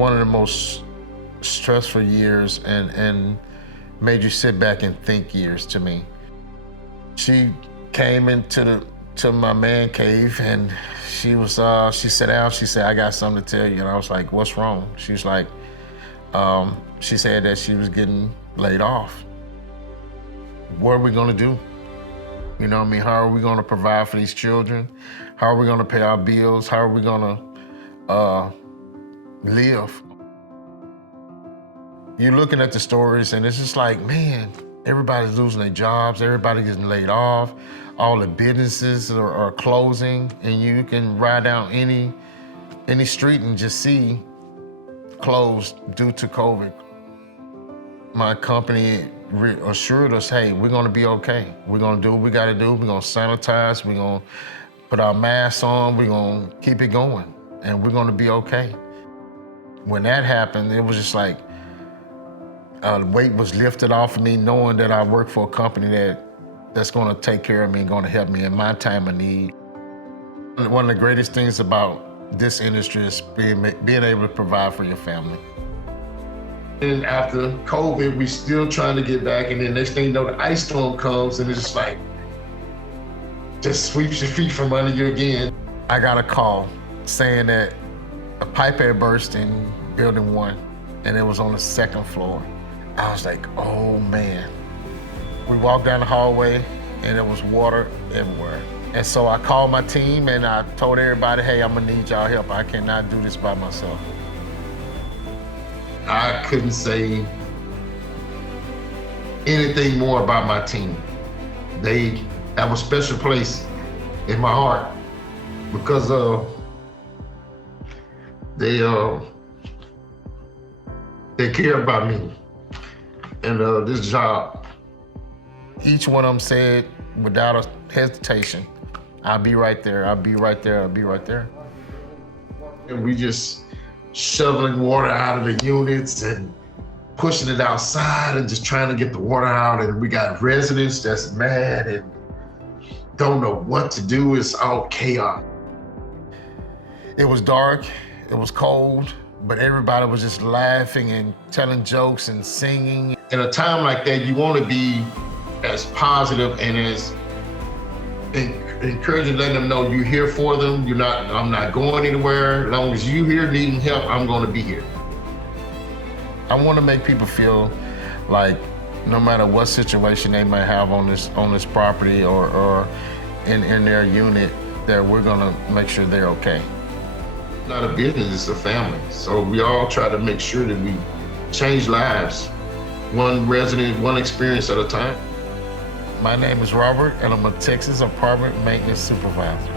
one of the most stressful years and made you sit back and think years to me. She came into my man cave and she sat down, she said, "I got something to tell you." And I was like, "What's wrong?" She's like, she said that she was getting laid off. What are we gonna do? You know what I mean? How are we gonna provide for these children? How are we gonna pay our bills? How are we gonna live? You're looking at the stories and it's just like, man, everybody's losing their jobs, everybody's getting laid off, all the businesses are closing, and you can ride down any street and just see closed due to COVID. My company assured us, hey, we're gonna be okay. We're gonna do what we gotta do. We're gonna sanitize, we're gonna put our masks on, we're gonna keep it going, and we're gonna be okay. When that happened, it was just like, weight was lifted off of me knowing that I work for a company that's gonna take care of me and gonna help me in my time of need. One of the greatest things about this industry is being able to provide for your family. And after COVID, we still trying to get back, and then next thing you know, the ice storm comes and it's just like, just sweeps your feet from under you again. I got a call saying that a pipe had burst in building 1 and it was on the 2nd floor. I was like, oh man. We walked down the hallway and there was water everywhere. And so I called my team and I told everybody, hey, I'm gonna need y'all help. I cannot do this by myself. I couldn't say anything more about my team. They have a special place in my heart because they care about me and this job. Each one of them said without a hesitation, I'll be right there, I'll be right there, I'll be right there. And we just shoveling water out of the units and pushing it outside and just trying to get the water out. And we got residents that's mad and don't know what to do. It's all chaos. It was dark, it was cold, but everybody was just laughing and telling jokes and singing. In a time like that, you want to be as positive and as encouraging, letting them know you're here for them. I'm not going anywhere. As long as you're here needing help, I'm going to be here. I want to make people feel like no matter what situation they might have on this property or in their unit, that we're going to make sure they're okay. It's not a business, it's a family. So we all try to make sure that we change lives, one resident, one experience at a time. My name is Robert, and I'm a Texas apartment maintenance supervisor.